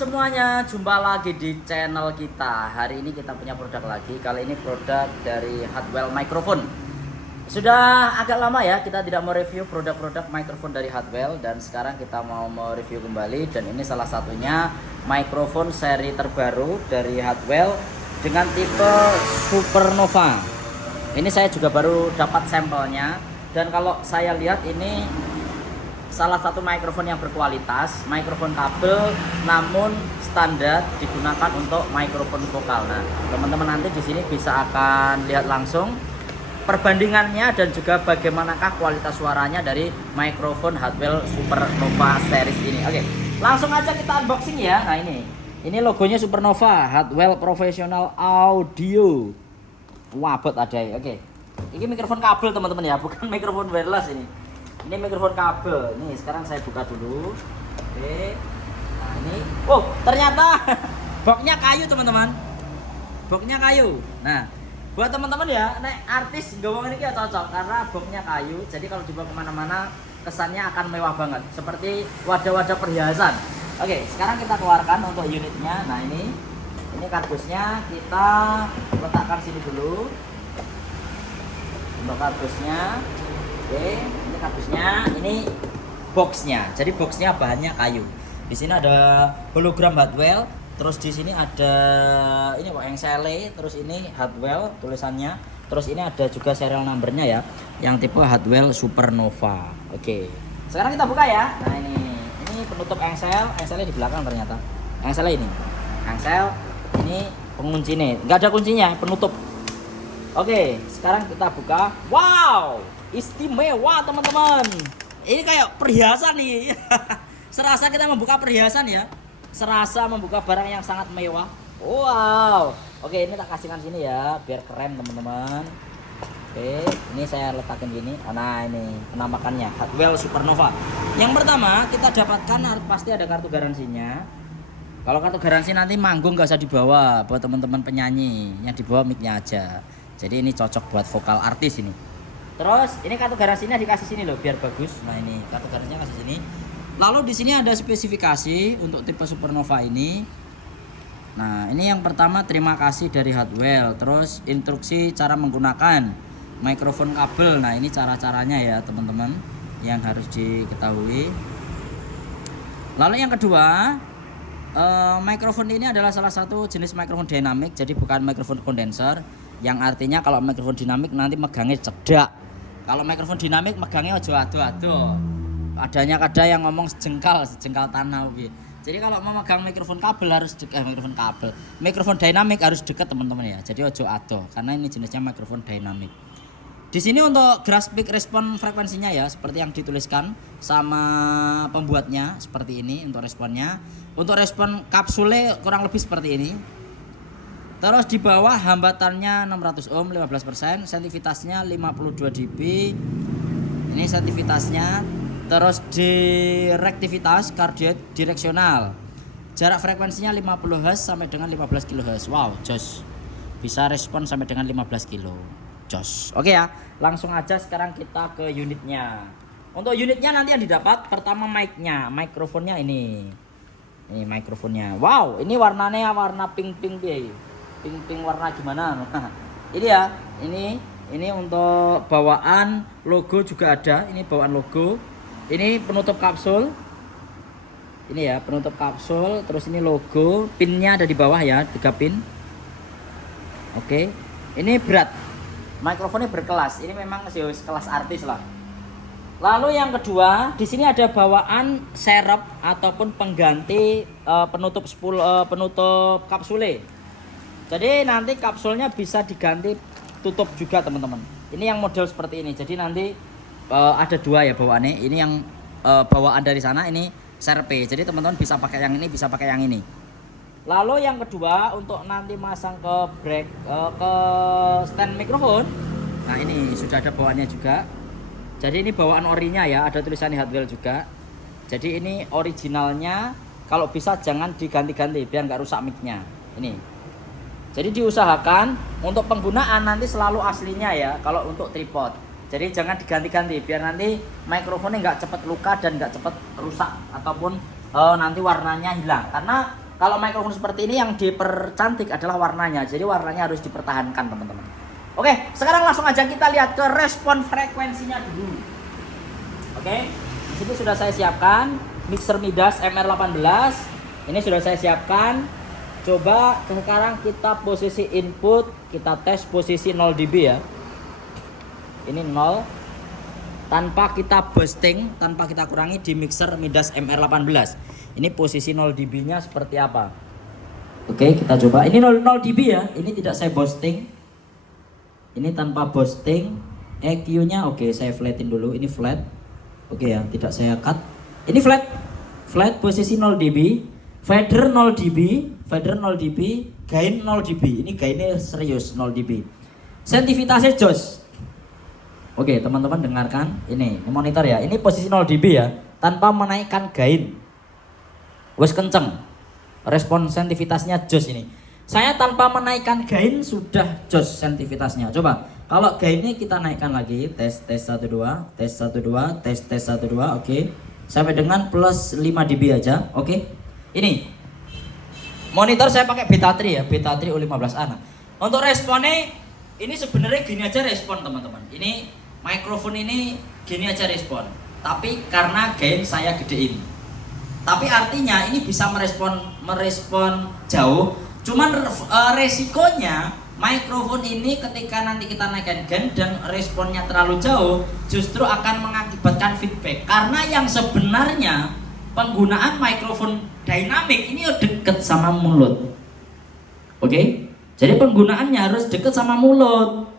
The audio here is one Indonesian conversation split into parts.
semuanya, jumpa lagi di channel kita. Hari ini kita punya produk lagi. Kali ini produk dari Hardwell Microphone. Sudah agak lama ya kita tidak mau review produk-produk microphone dari Hardwell, dan sekarang kita mau review kembali. Dan ini salah satunya microphone seri terbaru dari Hardwell dengan tipe Supernova. Ini saya juga baru dapat sampelnya, dan kalau saya lihat ini salah satu mikrofon yang berkualitas, mikrofon kabel namun standar digunakan untuk mikrofon vokal. Nah, teman-teman nanti di sini bisa akan lihat langsung perbandingannya dan juga bagaimanakah kualitas suaranya dari mikrofon Hardwell Supernova series ini. Oke, langsung aja kita unboxing ya. Nah, ini logonya Supernova, Hardwell Professional Audio. Wabot ada ya. Oke. Ini mikrofon kabel teman-teman ya, bukan mikrofon wireless ini. Ini mikrofon kabel. Nih, sekarang saya buka dulu. Oke. Nah, ini. Oh, ternyata boxnya kayu, teman-teman. Boxnya kayu. Nah, buat teman-teman ya, nek artis gawang ini ya cocok karena boxnya kayu. Jadi kalau dibawa kemana-mana kesannya akan mewah banget, seperti wadah-wadah perhiasan. Oke, sekarang kita keluarkan untuk unitnya. Nah, ini kardusnya kita letakkan sini dulu. Untuk kardusnya. Oke, ini kardusnya, ini boxnya. Jadi boxnya bahannya kayu. Di sini ada hologram Hardwell, terus di sini ada ini kok engsele, terus ini Hardwell tulisannya. Terus ini ada juga serial numbernya ya, yang tipe Hardwell Supernova. Oke. Sekarang kita buka ya. Nah, ini penutup engsel, engselnya di belakang ternyata. Engsel ini. Engsel ini pengunci nih. Enggak ada kuncinya, penutup. Oke, sekarang kita buka. Wow! Istimewa teman-teman, ini kayak perhiasan nih. Serasa kita membuka perhiasan ya, serasa membuka barang yang sangat mewah. Wow, oke, ini tak kasihkan sini ya biar keren teman-teman. Oke, ini saya letakin gini. Nah, ini penampakannya Hardwell Supernova. Yang pertama kita dapatkan pasti ada kartu garansinya. Kalau kartu garansi nanti manggung gak usah dibawa buat teman-teman penyanyi, yang dibawa mic-nya aja. Jadi ini cocok buat vokal artis ini. Terus ini kartu garansinya dikasih sini loh biar bagus. Nah, ini kartu garansinya kasih sini. Lalu di sini ada spesifikasi untuk tipe Supernova ini. Nah, ini yang pertama terima kasih dari Hardwell. Terus instruksi cara menggunakan mikrofon kabel. Nah, ini cara-caranya ya teman-teman yang harus diketahui. Lalu yang kedua, mikrofon ini adalah salah satu jenis mikrofon dinamik. Jadi bukan mikrofon kondenser, yang artinya kalau mikrofon dinamik nanti megangnya cedak. Kalau mikrofon dinamik megangnya ojo ado-ado. Adanya kadang yang ngomong sejengkal tanah gitu. Jadi kalau mau megang mikrofon kabel harus mikrofon dinamik harus dekat teman-teman ya. Jadi ojo ado karena ini jenisnya mikrofon dinamik. Di sini untuk grasp-pick respon frekuensinya ya seperti yang dituliskan sama pembuatnya seperti ini untuk responnya. Untuk respon kapsulnya kurang lebih seperti ini. Terus di bawah hambatannya 600 ohm 15%, sensitivitasnya 52 dB. Ini sensitivitasnya. Terus direktivitas kardioid direksional. Jarak frekuensinya 50 Hz sampai dengan 15 kHz. Wow, jos. Bisa respon sampai dengan 15 kilo. Jos. Oke ya, langsung aja sekarang kita ke unitnya. Untuk unitnya nanti yang didapat pertama mic-nya, mikrofonnya ini. Ini mikrofonnya. Wow, ini warnanya warna pink-pink dia. Pink warna gimana? Ini ya, ini untuk bawaan logo juga ada. Ini bawaan logo. Ini penutup kapsul. Ini ya penutup kapsul. Terus ini logo. Pinnya ada di bawah ya, 3 pin. Oke. Ini berat. Mikrofonnya berkelas. Ini memang kelas artis lah. Lalu yang kedua, di sini ada bawaan serep ataupun pengganti penutup kapsule. Jadi nanti kapsulnya bisa diganti tutup juga teman-teman. Ini yang model seperti ini. Jadi nanti ada dua ya bawaannya. Ini yang bawaan dari sana, ini serpe. Jadi teman-teman bisa pakai yang ini, bisa pakai yang ini. Lalu yang kedua untuk nanti masang ke stand mikrofon. Nah, ini sudah ada bawaannya juga. Jadi ini bawaan orinya ya, ada tulisan Hardwell juga. Jadi ini originalnya, kalau bisa jangan diganti-ganti biar nggak rusak mic-nya. Ini. Jadi diusahakan untuk penggunaan nanti selalu aslinya ya kalau untuk tripod. Jadi jangan diganti-ganti biar nanti mikrofonnya nggak cepat luka dan nggak cepat rusak ataupun nanti warnanya hilang. Karena kalau mikrofon seperti ini yang dipercantik adalah warnanya. Jadi warnanya harus dipertahankan teman-teman. Oke, sekarang langsung aja kita lihat ke respon frekuensinya dulu. Oke, di sini sudah saya siapkan mixer Midas MR18. Ini sudah saya siapkan. Coba sekarang kita posisi input, kita tes posisi 0 dB ya. Ini 0. Tanpa kita boosting, tanpa kita kurangi di mixer Midas MR18. Ini posisi 0 dB nya seperti apa? Oke, kita coba. Ini 0 dB ya. Ini tidak saya boosting. Ini tanpa boosting. EQ nya oke, saya flatin dulu. Ini flat. Oke ya, tidak saya cut. Ini flat. Flat posisi 0 dB. Fader 0 dB, fader 0 dB, gain 0 dB. Ini gainnya serius 0 dB. Sensitivitasnya jos. Oke, teman-teman dengarkan. Ini monitor ya. Ini posisi 0 dB ya, tanpa menaikkan gain. Wes kenceng. Respon sensitivitasnya jos ini. Saya tanpa menaikkan gain sudah jos sensitivitasnya. Coba kalau gainnya kita naikkan lagi. Tes 1 2, tes 1 2, tes 1 2. Oke. Sampai dengan plus 5 dB aja. Oke. Ini monitor saya pakai Beta 3 ya, Beta 3 U15A. Untuk responnya ini sebenarnya gini aja respon teman-teman. Ini mikrofon ini gini aja respon. Tapi karena gain saya gedein. Tapi artinya ini bisa merespon jauh. Cuman resikonya mikrofon ini ketika nanti kita naikkan gain dan responnya terlalu jauh, justru akan mengakibatkan feedback. Karena yang sebenarnya penggunaan mikrofon dynamic ini deket sama mulut. Oke? Jadi penggunaannya harus deket sama mulut.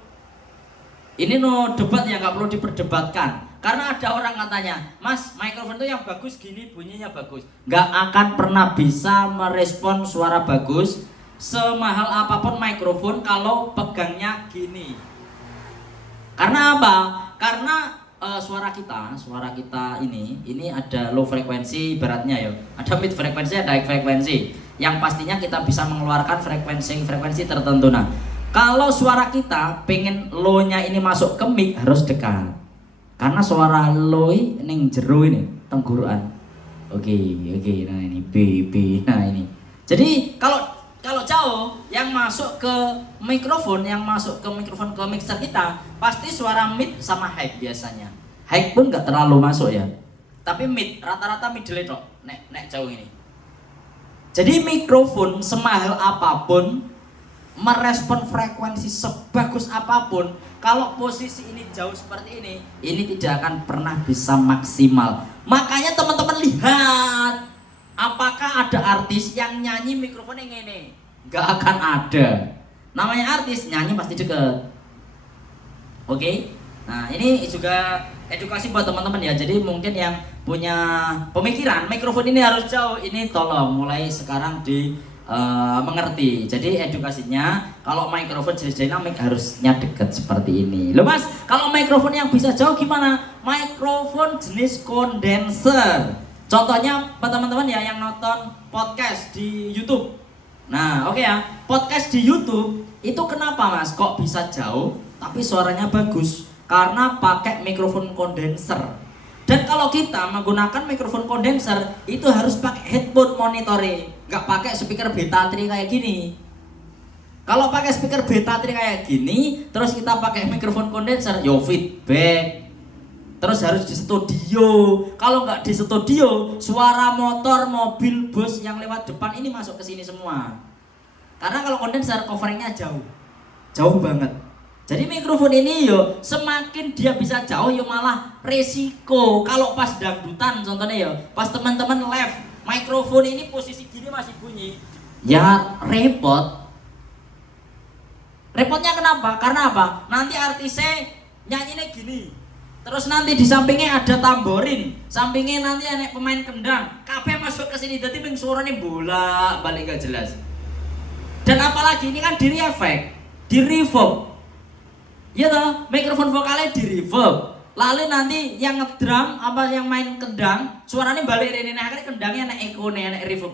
Ini no debat yang nggak perlu diperdebatkan. Karena ada orang katanya, Mas, mikrofon itu yang bagus gini bunyinya bagus. Nggak akan pernah bisa merespon suara bagus semahal apapun mikrofon kalau pegangnya gini. Karena apa? Karena suara kita ini ada low frekuensi beratnya ya, ada mid frekuensi, ada high frekuensi, yang pastinya kita bisa mengeluarkan frekuensi tertentu. Nah, kalau suara kita pengen low-nya ini masuk ke mic harus dekat, karena suara low ini jero ini tenggorokan. Oke, nah ini B, nah ini. Jadi kalau jauh yang masuk ke mikrofon, ke mixer kita pasti suara mid sama high biasanya. High pun nggak terlalu masuk ya, tapi mid rata-rata middle itu nek jauh ini. Jadi mikrofon semahal apapun, merespon frekuensi sebagus apapun, kalau posisi ini jauh seperti ini tidak akan pernah bisa maksimal. Makanya teman-teman lihat, apakah ada artis yang nyanyi mikrofonnya ini? Nggak akan ada. Namanya artis, nyanyi pasti deket. Oke? Nah, ini juga edukasi buat teman-teman ya. Jadi mungkin yang punya pemikiran mikrofon ini harus jauh, ini tolong mulai sekarang mengerti. Jadi edukasinya, kalau mikrofon jenis dynamic harusnya deket seperti ini. Loh Mas, kalau mikrofon yang bisa jauh gimana? Mikrofon jenis kondenser. Contohnya buat teman-teman ya yang nonton podcast di YouTube. Nah, oke ya, podcast di YouTube itu kenapa Mas kok bisa jauh tapi suaranya bagus? Karena pakai mikrofon kondenser. Dan kalau kita menggunakan mikrofon kondenser itu harus pakai headphone monitornya, nggak pakai speaker Beta 3 kayak gini. Kalau pakai speaker Beta 3 kayak gini, terus kita pakai mikrofon kondenser, yo feedback. Terus harus di studio. Kalau nggak di studio, suara motor, mobil, bus yang lewat depan ini masuk ke sini semua. Karena kalau kondenser coveringnya jauh banget. Jadi mikrofon ini yo semakin dia bisa jauh yo malah resiko. Kalau pas dangdutan contohnya yo, pas teman-teman live, mikrofon ini posisi gini masih bunyi, ya repot. Repotnya kenapa? Karena apa? Nanti artisnya nyanyinya gini. Terus nanti di sampingnya ada tamborin, sampingnya nanti ada pemain kendang, kabeh masuk ke sini, jadi suaranya bola balik gak jelas. Dan apalagi ini kan di efek, di reverb, ya toh, mikrofon vokalnya di reverb. Lalu nanti yang ngedrum apa yang main kendang, suaranya balik ini, nah akhirnya kendangnya naik echo nih, naik reverb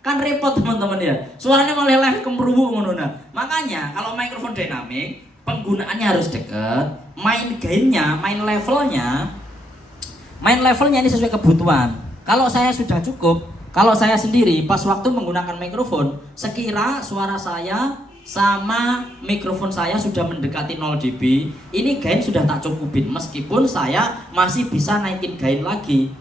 kan repot teman-teman ya. Suaranya malah live kemrubu ngono. Makanya kalau mikrofon dynamic penggunaannya harus dekat, main gainnya, main levelnya ini sesuai kebutuhan. Kalau saya sudah cukup, Kalau saya sendiri pas waktu menggunakan mikrofon, sekira suara saya sama mikrofon saya sudah mendekati 0 dB, ini gain sudah tak cukupin meskipun saya masih bisa naikin gain lagi.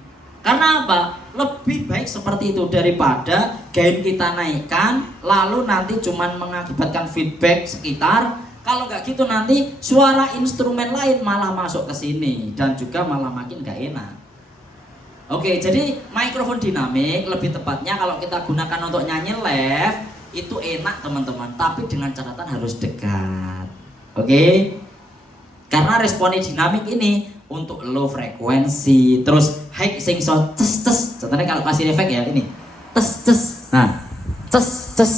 Karena apa? Lebih baik seperti itu daripada gain kita naikkan lalu nanti cuman mengakibatkan feedback sekitar. Kalau nggak gitu nanti suara instrumen lain malah masuk ke sini dan juga malah makin gak enak. Oke, jadi mikrofon dinamik lebih tepatnya kalau kita gunakan untuk nyanyi live itu enak teman-teman, tapi dengan catatan harus dekat. Oke? Karena responnya dinamik ini untuk low frekuensi, terus high sing so ces ces. Contohnya kalau kasih efek ya ini. Ces ces. Nah, ces ces.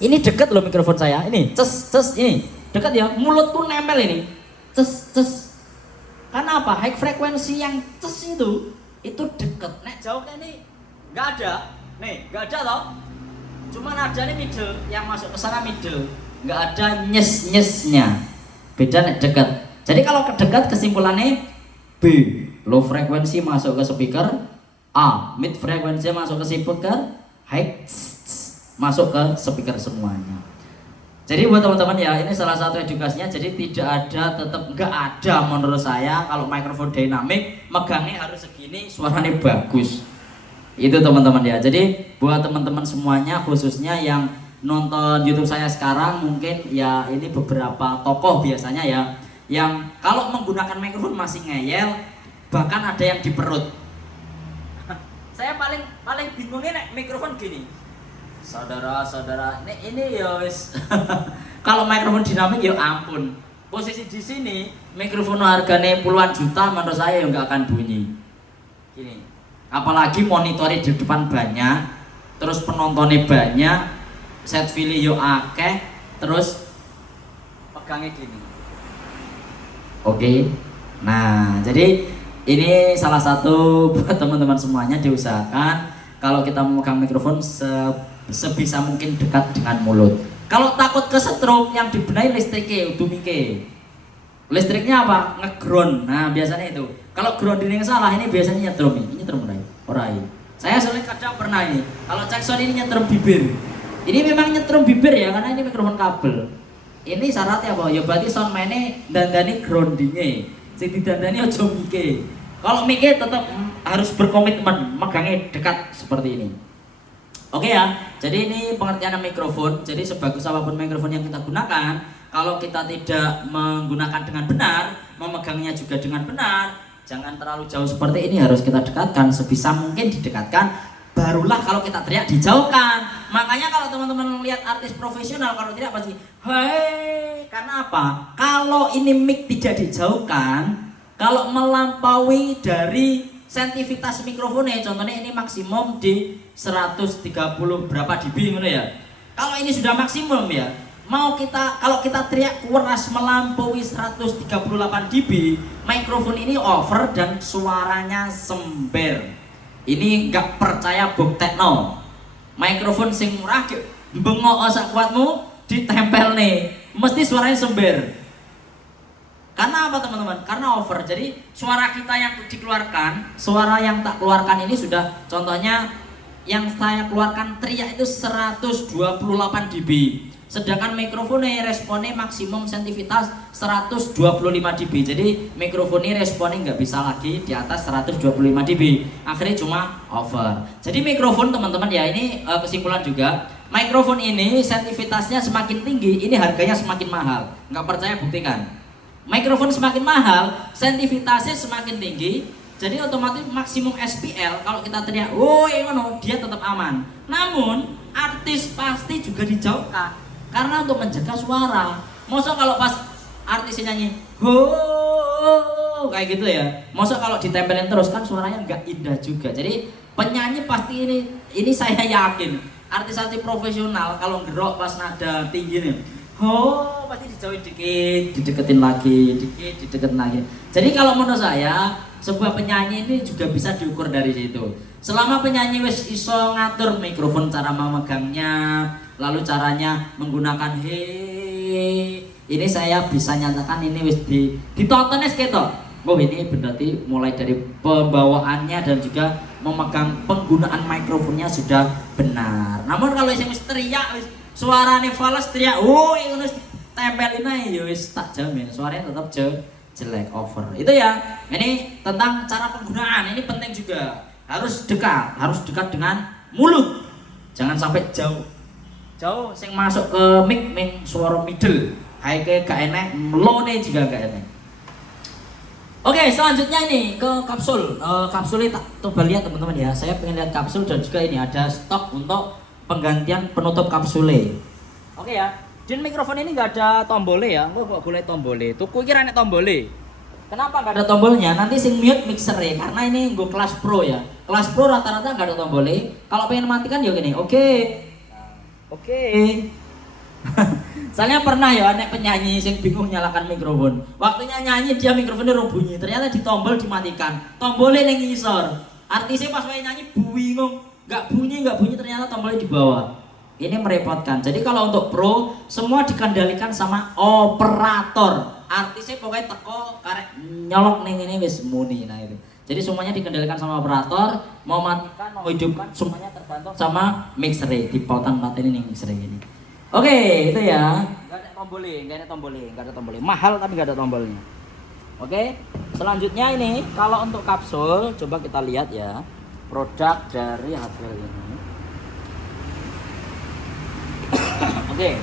Ini dekat loh mikrofon saya. Ini ces ces ini. Dekat ya, mulutku nempel ini. Ces ces. Karena apa? High frekuensi yang ces itu deket. Nek jauh kayak ini nggak ada. Nih, nggak ada loh. Cuman ada nih middle, yang masuk ke sana middle. Nggak ada nyes-nyesnya. Beda nek dekat. Jadi kalau kedekat kesimpulannya B, low frekuensi masuk ke speaker. A, mid frekuensi masuk ke speaker. High masuk ke speaker semuanya. Jadi buat teman-teman ya, ini salah satu edukasinya. Jadi tidak ada, tetap nggak ada menurut saya kalau mikrofon dinamik megangnya harus segini, suaranya bagus. Itu teman-teman ya. Jadi buat teman-teman semuanya, khususnya yang nonton YouTube saya sekarang, mungkin ya ini beberapa tokoh biasanya ya, yang kalau menggunakan mikrofon masih ngeyel, bahkan ada yang di perut. Saya paling bingungnya nek mikrofon gini. Saudara-saudara, ini ya wis. Kalau mikrofon dinamik ya ampun. Posisi di sini mikrofon harganya puluhan juta menurut saya ya nggak akan bunyi. Gini. Apalagi monitornya di depan banyak, terus penontonnya banyak, set filenya yo akeh, terus pegangnya gini. Oke. Nah, jadi ini salah satu buat teman-teman semuanya, diusahakan kalau kita memegang mikrofon sebisa mungkin dekat dengan mulut. Kalau takut kesetrum, yang dibenahi listriknya, udumike. Listriknya apa? Ngeground. Nah, biasanya itu. Kalau grounding yang salah, ini biasanya nyetrum. Ini nyetrum orang. Saya soalnya kadang pernah ini. Kalau cek sound ini nyetrum bibir. Ini memang nyetrum bibir ya, karena ini mikrofon kabel. Ini syaratnya apa? Ya berarti sound mainnya dandani groundingnya. Sing didandani aja mike. Kalau mike tetap harus berkomitmen, megangnya dekat seperti ini. Oke ya, jadi ini pengertian mikrofon. Jadi sebagus apapun mikrofon yang kita gunakan, kalau kita tidak menggunakan dengan benar, memegangnya juga dengan benar, jangan terlalu jauh seperti ini, harus kita dekatkan, sebisa mungkin didekatkan. Barulah kalau kita teriak dijauhkan. Makanya kalau teman-teman melihat artis profesional, kalau tidak pasti hei, karena apa? Kalau ini mic tidak dijauhkan, kalau melampaui dari sensitivitas mikrofonnya, contohnya ini maksimum di 130 berapa dB gitu ya. Kalau ini sudah maksimum ya, kalau kita teriak keras melampaui 138 dB, mikrofon ini over dan suaranya sember. Ini nggak percaya buktekno. Mikrofon sing murah bengok sak kuatmu ditempel nih, mesti suaranya sember. Karena apa teman-teman? Karena over. Jadi suara kita yang dikeluarkan, suara yang tak keluarkan ini sudah, contohnya yang saya keluarkan teriak itu 128 dB. Sedangkan mikrofonnya responnya maksimum sensitivitas 125 dB. Jadi mikrofonnya responnya nggak bisa lagi di atas 125 dB. Akhirnya cuma over. Jadi mikrofon teman-teman ya, ini kesimpulan juga. Mikrofon ini sensitivitasnya semakin tinggi, ini harganya semakin mahal. Nggak percaya buktikan. Mikrofon semakin mahal, sensitivitasnya semakin tinggi, jadi otomatis maksimum SPL kalau kita teriak, woi ngono, dia tetap aman. Namun artis pasti juga dijauhkan karena untuk menjaga suara. Masa kalau pas artisnya nyanyi, ho kayak gitu ya, masa kalau ditempelin terus kan suaranya nggak indah juga. Jadi penyanyi pasti ini saya yakin, artis-artis profesional kalau gerok pas nada tinggi nih, pasti dijauhin dikit, dideketin lagi, dikit, dideketin lagi. Jadi kalau menurut saya, sebuah penyanyi ini juga bisa diukur dari situ. Selama penyanyi wis iso ngatur mikrofon, cara memegangnya, lalu caranya menggunakan ini saya bisa nyatakan ini wis ditonton es ketok. Oh ini berarti mulai dari pembawaannya dan juga memegang penggunaan mikrofonnya sudah benar. Namun kalau yang teriak suaranya fals teriak, itu tempelin aja ya wis tak jamin suaranya tetap jelek over. Itu ya. Ini tentang cara penggunaan. Ini penting juga. Harus dekat dengan mulut. Jangan sampai jauh. Jauh sing masuk ke mic suara middle. High ke gak enak, low nih juga gak enak. Oke, selanjutnya ini ke kapsul. Kapsulnya tak coba lihat teman-teman ya. Saya pengen lihat kapsul dan juga ini ada stok untuk penggantian penutup kapsulnya. Oke ya. Din mikrofon ini nggak ada tombolnya ya. Enggak boleh tombolnya. Tuku kira nek tombolnya. Kenapa nggak ada tombolnya? Nanti sing mute mixernya karena ini gue kelas pro ya. Kelas pro rata-rata nggak ada tombolnya. Kalau pengen matikan ya gini. Oke. Soalnya pernah ya anak penyanyi yang bingung nyalakan mikrofon. Waktunya nyanyi dia mikrofonnya bunyi. Ternyata ditombol dimatikan. Tombolnya yang ngisor. Artisnya pas nyanyi bingung. Nggak bunyi ternyata tombolnya di bawah. Ini merepotkan. Jadi kalau untuk pro semua dikendalikan sama operator. Artisnya pokoknya teko karek nyolok ning ini wis muni. Nah itu. Jadi semuanya dikendalikan sama operator. Mau matikan, mau hidupkan semuanya tergantung sama mixer. Dipotong-potongan ini mixer ini. Oke, itu ya. Enggak ada tombolnya. Mahal tapi enggak ada tombolnya. Oke. Selanjutnya ini kalau untuk kapsul, coba kita lihat ya. Produk dari Hardwell ini. Oke.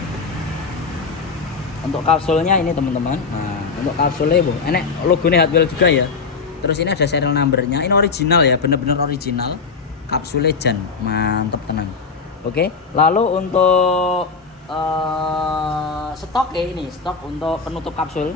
Untuk kapsulnya ini teman-teman. Nah, untuk kapsulnya Bu, ini logonya Hardwell juga ya. Terus ini ada serial numbernya. Ini original ya, bener-bener original. Kapsulnya Jan, mantep tenang. Oke. Lalu untuk stok ya ini, stok untuk penutup kapsul.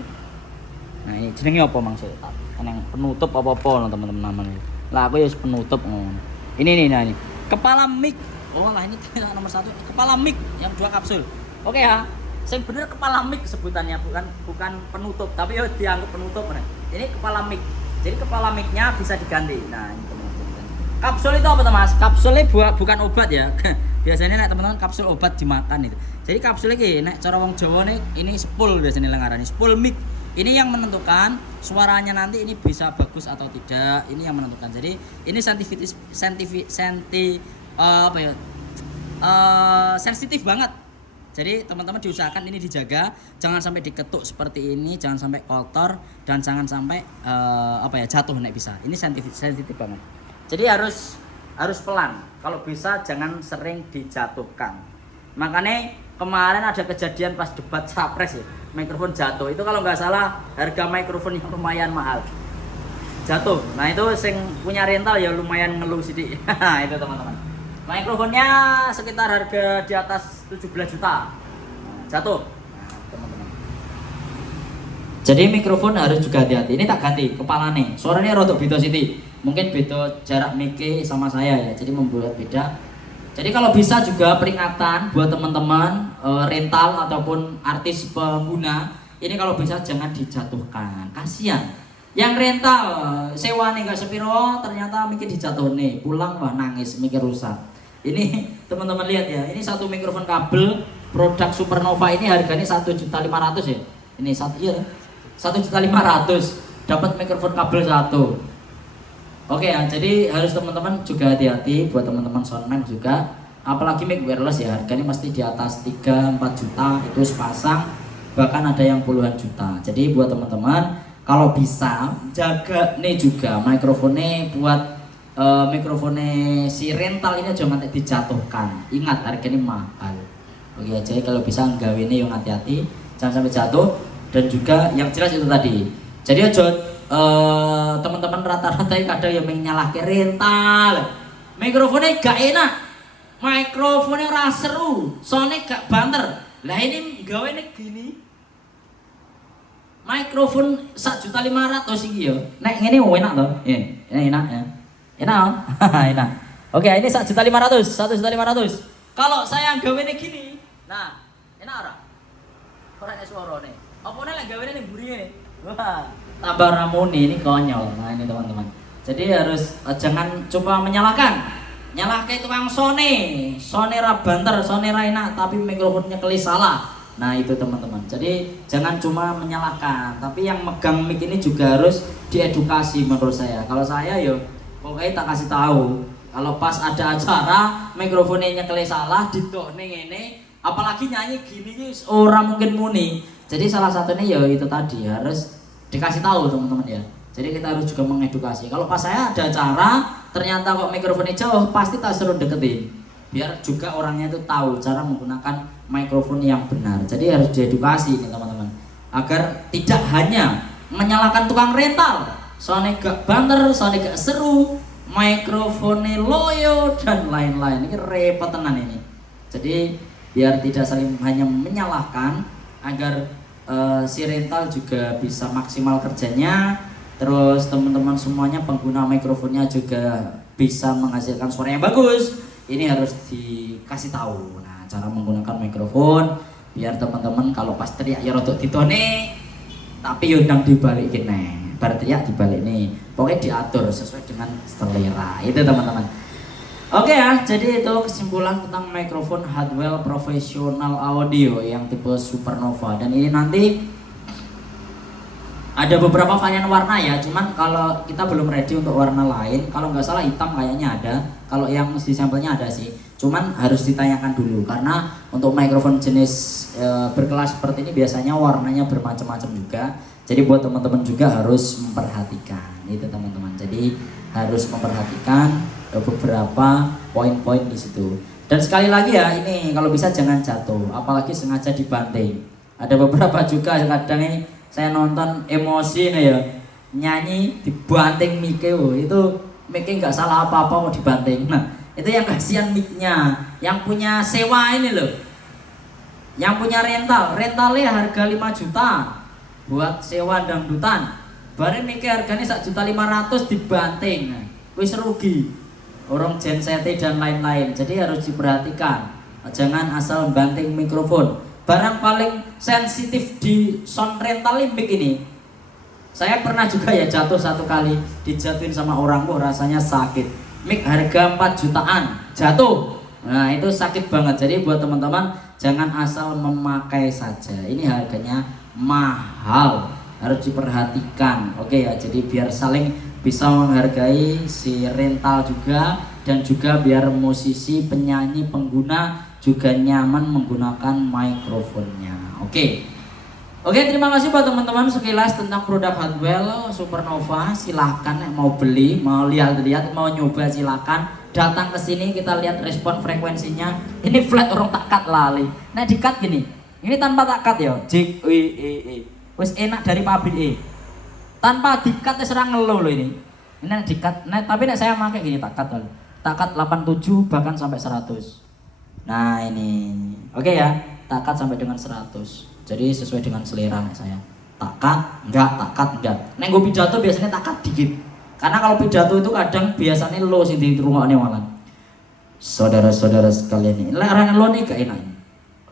Nah, ini jenenge apa maksud? Kan yang penutup apa-apa teman-teman namanya. Lah aku ya penutup ngono. Ini nah ini. Kepala mic. Oh lah ini nomor 1, kepala mic yang 2 kapsul. Oke ya. Sing bener kepala mic sebutannya bukan penutup, tapi ya dianggap penutup bener. Ini kepala mic. Jadi kepala mic-nya bisa diganti. Nah, ini teman-teman. Kapsul itu apa, Mas? Kapsulnya bukan obat ya. Biasanya nek teman-teman kapsul obat dimakan itu. Jadi kapsul iki nek cara wong Jawa nih ini spool biasanya lengaran. Spool mic. Ini yang menentukan suaranya nanti ini bisa bagus atau tidak. Ini yang menentukan. Jadi ini sensitif banget. Jadi teman-teman diusahakan ini dijaga, jangan sampai diketuk seperti ini, jangan sampai kotor dan jangan sampai jatuh nek bisa. Ini sensitif banget. Jadi harus pelan. Kalau bisa jangan sering dijatuhkan. Makanya kemarin ada kejadian pas debat capres ya, mikrofon jatuh. Itu kalau nggak salah harga mikrofon yang lumayan mahal. Jatuh. Nah itu sing punya rental ya lumayan ngeluh sidik. Itu teman-teman. Mikrofonnya sekitar harga di atas 17 juta. Jatuh. Nah, teman-teman. Jadi mikrofon harus juga hati-hati. Ini tak ganti kepalanya. Suaranya rodok beda sithik. Mungkin beda jarak mic sama saya ya. Jadi membuat beda. Jadi kalau bisa juga peringatan buat teman-teman rental ataupun artis pengguna, ini kalau bisa jangan dijatuhkan. Kasihan. Yang rental sewa nih gak sepiro, ternyata mikir dijatuh nih, pulang wah nangis mikir rusak. Ini teman-teman lihat ya, ini satu mikrofon kabel produk Supernova ini harganya 1.500.000 ya. Ini 1.500.000 dapat mikrofon kabel satu. Oke ya, jadi harus teman-teman juga hati-hati buat teman-teman soundman juga. Apalagi mic wireless ya, harganya pasti di atas 3-4 juta itu sepasang, bahkan ada yang puluhan juta. Jadi buat teman-teman kalau bisa jaga nih juga mikrofonnya buat mikrofonnya si rental ini jangan dijatuhkan. Ingat harganya mahal. Oke, jadi kalau bisa nggawe ini yang hati-hati, jangan sampai jatuh. Dan juga yang jelas itu tadi. Jadi aja teman-teman rata-rata kadang yang menyalahkan rental. Mikrofonnya gak enak. Mikrofonnya ora seru, soalnya gak banter. Lah ini gawe ini gini. Mikrofon 1.500.000 iki yo. Nek ngene enak to? Enak ya. Enak. Enak. Oke, ini 1.500.000. Kalau saya gawe ini gini. Nah, enak ora? Ora nek suarane. Apa nek gawe ini burine? Wah, tambah ramune ini konyol. Nah, ini teman-teman. Jadi harus jangan coba menyalahkan. Nyalahke tukang Sony ra banter, Sony ra enak tapi mikrofonnya keli salah. Nah itu teman-teman, jadi jangan cuma menyalahkan, tapi yang megang mic ini juga harus diedukasi menurut saya. Kalau saya yo Pokoknya tak kasih tahu. Kalau pas ada acara mikrofonnya nyekeli salah didokne ngene, apalagi nyanyi gini ini orang mungkin muni. Jadi salah satunya ya itu tadi harus dikasih tahu teman-teman ya. Jadi kita harus juga mengedukasi. Kalau pas saya ada acara ternyata kok mikrofonnya jauh, pasti tak suruh deketin. Biar juga orangnya itu tahu cara menggunakan mikrofon yang benar. Jadi harus diedukasi nih teman-teman. Agar tidak hanya menyalahkan tukang rental, soalnya gak banter, soalnya gak seru, mikrofonnya loyo dan lain-lain. Ini repot tenan ini. Jadi biar tidak saling hanya menyalahkan, agar si rental juga bisa maksimal kerjanya, terus teman-teman semuanya pengguna mikrofonnya juga bisa menghasilkan suara yang bagus. Ini harus dikasih tahu. Nah, cara menggunakan mikrofon biar teman-teman kalau pas teriak ya rodok ditone, tapi yundang dibalikin nih. Bar teriak dibalik nih. Pokoknya diatur sesuai dengan selera. Itu teman-teman. Oke ya, jadi itu kesimpulan tentang mikrofon Hardwell Professional Audio yang tipe Supernova. Dan ini nanti ada beberapa varian warna ya, cuman kalau kita belum ready untuk warna lain. Kalau nggak salah hitam kayaknya ada, kalau yang di sampelnya ada sih, cuman harus ditanyakan dulu. Karena untuk mikrofon jenis berkelas seperti ini biasanya warnanya bermacam-macam juga. Jadi buat teman-teman juga harus memperhatikan itu teman-teman. Jadi harus memperhatikan beberapa poin-poin di situ. Dan sekali lagi ya, ini kalau bisa jangan jatuh, apalagi sengaja dibanting. Ada beberapa juga kadang ini saya nonton emosi nih ya, nyanyi dibanting mic-nya, itu mic-nya nggak salah apa-apa mau dibanting. Nah itu yang kasihan mic-nya, yang punya sewa ini loh, yang punya rentalnya harga 5 juta buat sewa dangdutan, bareng mic-nya harganya 1.500.000 dibanting. Nah, wis rugi orang genset dan lain-lain. Jadi harus diperhatikan, jangan asal banting mikrofon. Barang paling sensitif di sound rental mic ini, saya pernah juga ya jatuh satu kali, dijatuhin sama orang, rasanya sakit. Mic harga 4 jutaan jatuh, nah itu sakit banget. Jadi buat teman-teman jangan asal memakai saja, ini harganya mahal, harus diperhatikan. Oke ya, jadi biar saling bisa menghargai si rental juga, dan juga biar musisi, penyanyi, pengguna juga nyaman menggunakan mikrofonnya. Oke, terima kasih buat teman-teman sekilas tentang produk Hardwell Supernova. Silahkan mau beli, mau lihat-lihat, mau nyoba silahkan datang ke sini, kita lihat respon frekuensinya. Ini flat orang tak cut lali. Nah di cut gini, ini tanpa tak cut ya. Jik wis enak dari pabrik tanpa dikat serang ngeluh loh ini. Ini dikat, nah tapi nek saya pakai gini tak cut loh. Tak cut 87 bahkan sampai 100. Nah ini, oke ya, tak cut sampai dengan 100. Jadi sesuai dengan selera saya. Tak cut enggak. Nek gue pidato biasanya tak cut dikit. Karena kalau pidato itu kadang biasanya low sih di rungokne malah. Saudara-saudara sekalian ini, larangan low nih gak enak.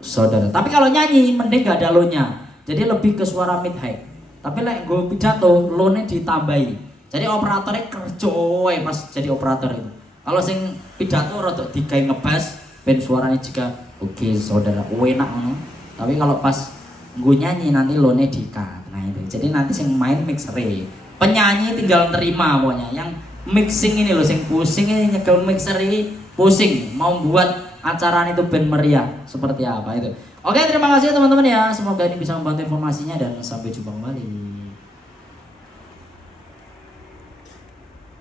Saudara. Tapi kalau nyanyi mending gak ada low-nya. Jadi lebih ke suara mid high. Tapi nek gue pidato low-nya ditambahi. Jadi operatornya kerja pas jadi operator itu. Kalau sing pidato rodok digawe ngebas ben suaranya juga oke, saudara enak ngono. Tapi kalau pas gue nyanyi nanti low-nya di-cut. Nah itu. Jadi nanti sing main mixere. Penyanyi tinggal terima pokoknya. Yang mixing ini loh sing pusing ini, nyekel mixer ini pusing mau buat acara itu ben meriah seperti apa itu. Oke, terima kasih teman-teman ya. Semoga ini bisa membantu informasinya dan sampai jumpa kembali.